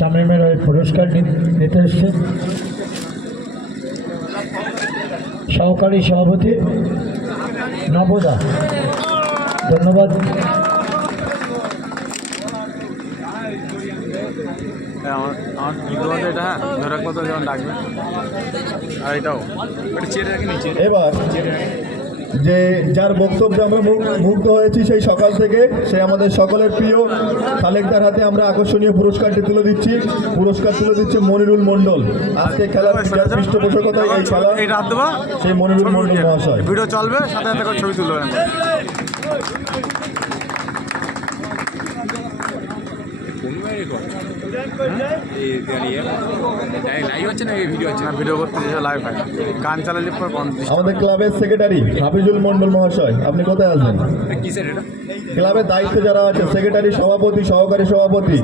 শামীমের ওই পুরস্কার নিতে এসছে সহকারী সভাপতি নবদা। ধন্যবাদ। এবার যে যার বক্তব্যে আমরা মুগ্ধ হয়েছি সেই সকাল থেকে, সে আমাদের সকলের প্রিয় খালেকদার হাতে আমরা আকর্ষণীয় পুরস্কারটি তুলে দিচ্ছি। পুরস্কার তুলে দিচ্ছে মনিরুল মণ্ডল। আজকে খেলার পৃষ্ঠপোষকতায় এই খেলা সেই মনিরুল মণ্ডল মহাশয়। ভিডিও চলবে, সাথে সাথে ছবি তুলবেন। আমাদের ক্লাবের সেক্রেটারি হাফিজুল মণ্ডল মহাশয়, আপনি কোথায় আসবেন? ক্লাবের দায়িত্বে যারা আছে, সেক্রেটারি, সভাপতি, সহকারী সভাপতি।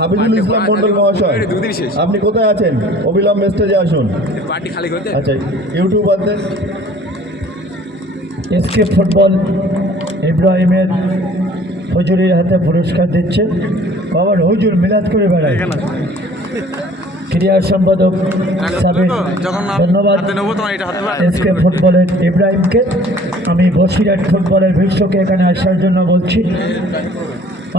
হাফিজুল ইসলাম মণ্ডল মহাশয়, আপনি কোথায় আছেন? অবিলম্বে স্টেজে আসুন। আচ্ছা, ইউটিউব আছে। এসকে ফুটবল ইব্রাহিমের হুজুরের হাতে পুরস্কার দিচ্ছে। আবার হুজুর মিলাদ করে বেড়ায়। ক্রীড়া সম্পাদক সাবির, ধন্যবাদ এসকে ফুটবলের ইব্রাহিমকে। আমি বসিরহাট ফুটবলের বিশ্বকে এখানে আসার জন্য বলছি,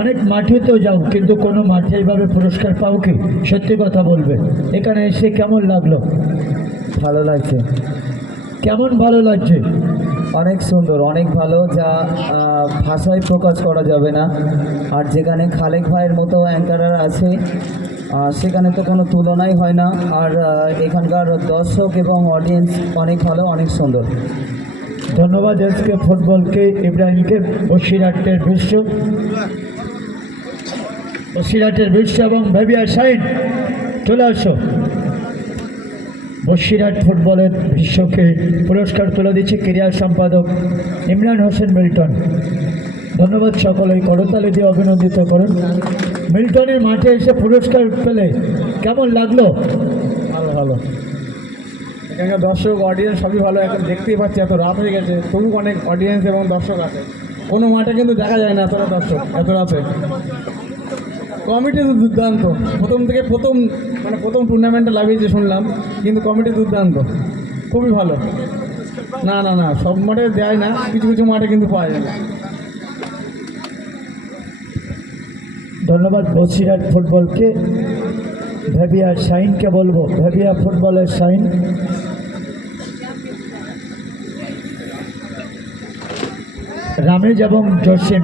অনেক মাঠেতেও যাও কিন্তু কোনো মাঠে এইভাবে পুরস্কার পাও কি? সত্যি কথা বলবে, এখানে এসে কেমন লাগলো? ভালো লাগছে। কেমন ভালো লাগছে? অনেক সুন্দর, অনেক ভালো, যা ভাষায় প্রকাশ করা যাবে না। আর যেখানে খালেক ভাইয়ের মতো অ্যাঙ্কারার আছে সেখানে তো কোনো তুলনাই হয় না। আর এখানকার দর্শক এবং অডিয়েন্স অনেক ভালো, অনেক সুন্দর। ধন্যবাদ এসকে ফুটবলকে, ইব্রাহিমকে। বসিরহাটের বিশ্ব এবং ভেবিয়া সাইড চলে আসো। বসিরহাট ফুটবলের বিশ্বকে পুরস্কার তুলে দিচ্ছে ক্রীড়া সম্পাদক ইমরান হোসেন মিল্টন। ধন্যবাদ, সকলেই করতালি দিয়ে অভিনন্দিত করুন। মিল্টনের মাঠে এসে পুরস্কার পেলে কেমন লাগলো? ভালো ভালো। এখানকার দর্শক অডিয়েন্স সবই ভালো। এখন দেখতেই পাচ্ছি এত রাত হয়ে গেছে, তবু অনেক অডিয়েন্স এবং দর্শক আছে। কোনো মাঠে কিন্তু দেখা যায় না এতটা দর্শক এত রাতে। কমিটি তো দুর্দান্ত, প্রথম টুর্নামেন্টে লাগিয়েছে শুনলাম, কিন্তু কমিটি দুর্দান্ত, খুবই ভালো। না না না, সব মাঠে দেয় না, কিছু কিছু মাঠে কিন্তু পাওয়া যায় না। ধন্যবাদ বসিরহাট ফুটবলকে। ভেবিয়া শাইনকে বলবো, ভেবিয়া ফুটবলের শাইন। রামেজ এবং জসিম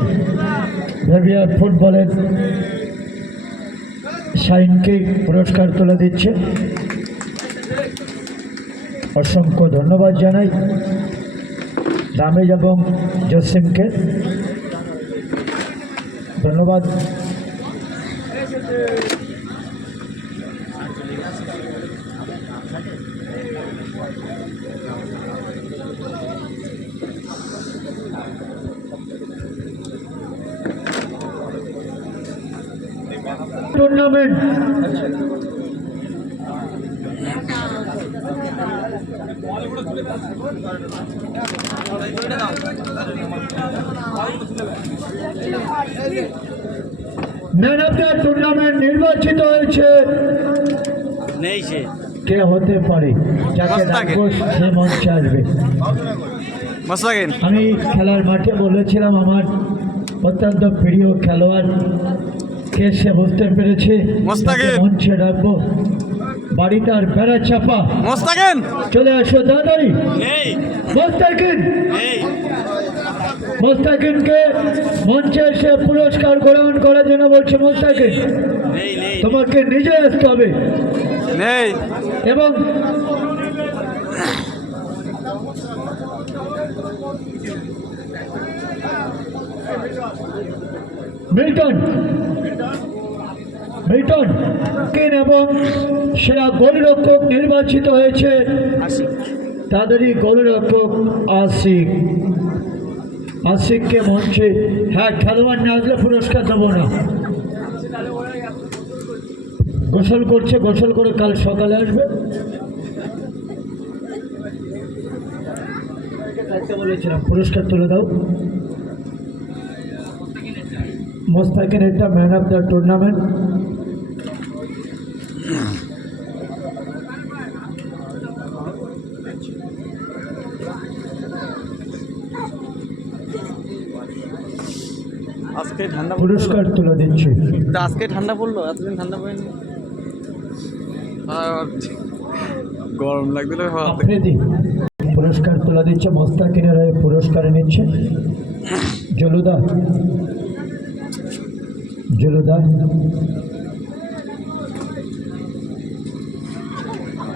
ভেবিয়া ফুটবলের শাইনকে পুরস্কার তুলে দিচ্ছে। অসংখ্য ধন্যবাদ জানাই রামেজ এবং জসিমকে। ধন্যবাদ। Tournament man of the tournament নির্বাচিত হয়েছে। কে হতে পারে? যাকে ডাকবো সে মঞ্চে আসবে। আমি খেলার মাঠে বলেছিলাম আমার অত্যন্ত প্রিয় খেলোয়াড় কে, সে বুঝতে পেরেছে। মঞ্চে ডাকবো। বাড়িটার বেড়া চাপা। চলে আসো তাড়াতাড়ি। মোস্তাকিনকে মঞ্চে এসে পুরস্কার গ্রহণ করার জন্য বলছে। মোস্তাকিন, তোমাকে নিজে আসতে হবে এবং মিল্টন এবং সেরা গোলরক্ষক নির্বাচিত হয়েছে। তাদেরই গোলরক্ষক আশিককে মঞ্চে। হ্যাঁ, খেলোয়াড় না আসলে পুরস্কার দেবো না। গোসল করছে, গোসল করে কাল সকালে আসবে। বলেছিলাম পুরস্কার তুলে দাও। মোস্তাকিন একটা ম্যান অফ দ্য টুর্নামেন্ট। আজকে ঠান্ডা পুরস্কার তুলে দিচ্ছি। আজকে ঠান্ডা পড়লো, এতদিন ঠান্ডা পড়েনি। গরম লাগছিল। আফ্রিদি পুরস্কার তুলে দিচ্ছে, মোস্তাকিনের হয়ে পুরস্কার নিচ্ছে জলুদা।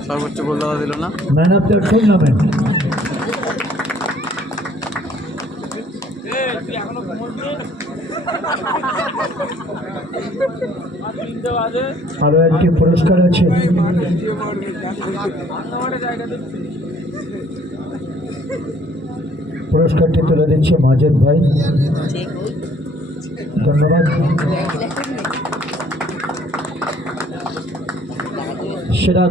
সর্বোচ্চ গোল দেওয়া দিল না। Man of the tournament. আরো একটি পুরস্কার আছে। পুরস্কারটি তুলে দিচ্ছে মাজেদ ভাই, ধন্যবাদ। সেরা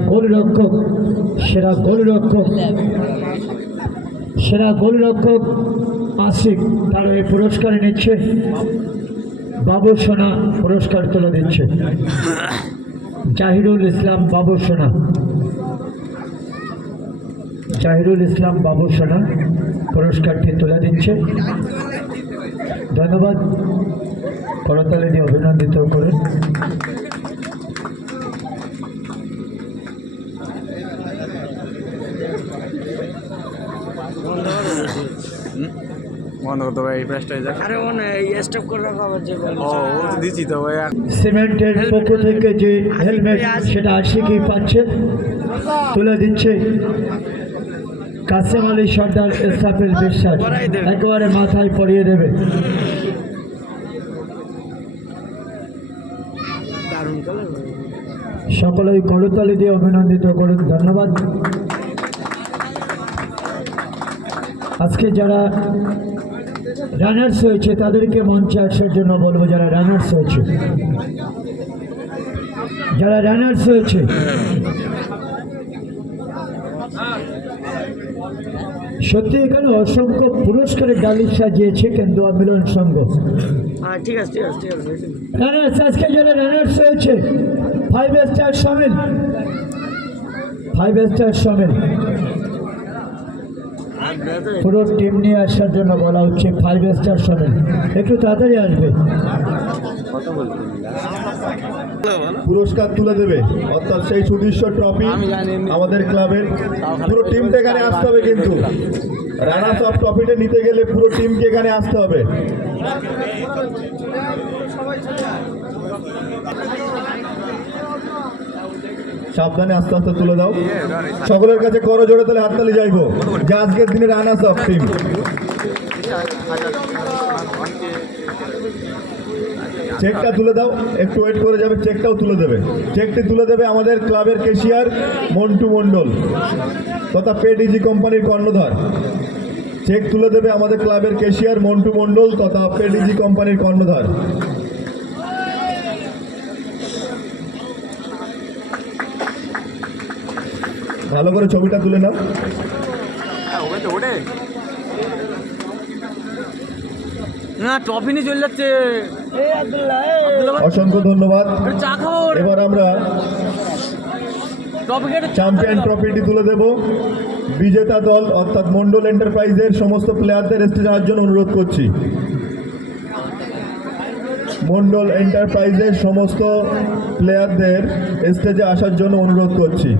গোলরক্ষক আশিক, তার এই পুরস্কার নিচ্ছে বাবু সোনা। পুরস্কার তুলে দিচ্ছে জাহিরুল ইসলাম বাবু সোনা পুরস্কারটি তুলে দিচ্ছে, ধন্যবাদ। করতালি দিয়ে অভিনন্দিত করে বন্ধ করতে হবে এই প্রাইসটা। আরে স্টপ করে রাখা হচ্ছে। ও দিচ্ছি তো ভাই। সিমেন্টের পক্ষ থেকে যে হেলমেট সেটা আশিকই পাচ্ছে, তুলে দিচ্ছে কাসেম আলী সর্দার, ইসরাফিল বিশ্বাস একেবারে মাথায় পরিয়ে দেবে। সকলেই করতালি দিয়ে অভিনন্দিত করুন, ধন্যবাদ। আজকে যারা রানার্স হয়েছে তাদেরকে মঞ্চে আসার জন্য বলবো। যারা রানার্স হয়েছে সত্যি এখানে অসংখ্য পুরস্কারের ডালি সাজিয়েছে কেন্দুয়া মিলন সংঘ। ঠিক আছে রানার্স, আজকে যারা রানার্স হয়েছে 5 স্টার সামিল পুরো টিম নিয়ে আসার জন্য বলা হচ্ছে। 5 স্টার সামিল একটু তাড়াতাড়ি আসবে। পুরস্কার তুলে দেবে, অর্থাৎ সেই সুদৃশ্য ট্রফি আমাদের ক্লাবের পুরো টিমটা এখানে আসতে হবে। কিন্তু রানার্স অফ ট্রফিটা নিতে গেলে পুরো টিমকে এখানে আসতে হবে। সাবধানে আস্তে আস্তে তুলে দাও। সকলের কাছে করো জোরে তাহলে হাততালি যাইবো যে আজকের দিনে রানার্স অফ টিম। চেকটা তুলে দাও, একটু ওয়েট করে যাবে, চেকটাও তুলে দেবে। চেকটি তুলে দেবে আমাদের ক্লাবের ক্যাশিয়ার মন্টু মণ্ডল তথা পেডিজি কোম্পানির কর্ণধার। চেক তুলে দেবে আমাদের ক্লাবের ক্যাশিয়ার মন্টু মণ্ডল তথা পেডিজি কোম্পানির কর্ণধার। ভালো করে ছবিটা তুলে নাও। না ট্রফি নিয়ে চলে যাচ্ছে। অসংখ্য ধন্যবাদ। এবার আমরা চ্যাম্পিয়ন ট্রফিটি তুলে দেব। বিজেতা দল অর্থাৎ মন্ডল এন্টারপ্রাইজের সমস্ত প্লেয়ারদের স্টেজে আসার জন্য অনুরোধ করছি। মন্ডল এন্টারপ্রাইজের সমস্ত প্লেয়ারদের স্টেজে আসার জন্য অনুরোধ করছি।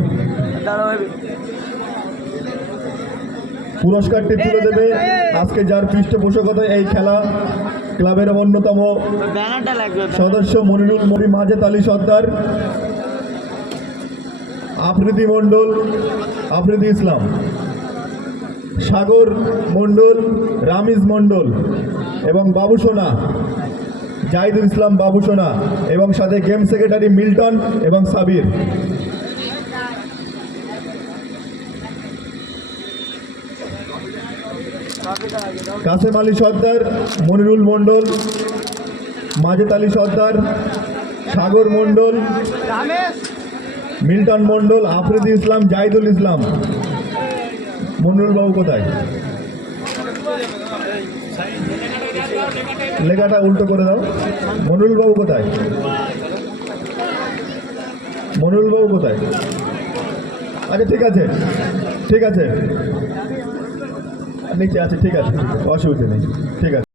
পুরস্কারটি তুলে দেবে আজকে যার পৃষ্ঠপোষকতায় এই খেলা ক্লাবের অন্যতম সদস্য মনিরুল মাজেদ আলী সর্দার, আফ্রিদি ইসলাম, সাগর মণ্ডল, রামিজ মণ্ডল এবং বাবুসোনা জাহিদুল ইসলাম বাবুসোনা এবং সাথে গেম সেক্রেটারি মিল্টন এবং সাবির। কাসেম আলী সর্দার, মনিরুল মণ্ডল, মাজেদ আলী সর্দার, সাগর মণ্ডল, মিল্টন মণ্ডল, আফ্রিদি ইসলাম, জাহিদুল ইসলাম। মনিরুল বাবু কোথায়? লেখাটা উল্টো করে দাও। মনুল বাবু কোথায়? মনুল বাবু কোথায়? আচ্ছা ঠিক আছে, ঠিক আছে, নিচে আছে, ঠিক আছে, অসুবিধা নেই, ঠিক আছে।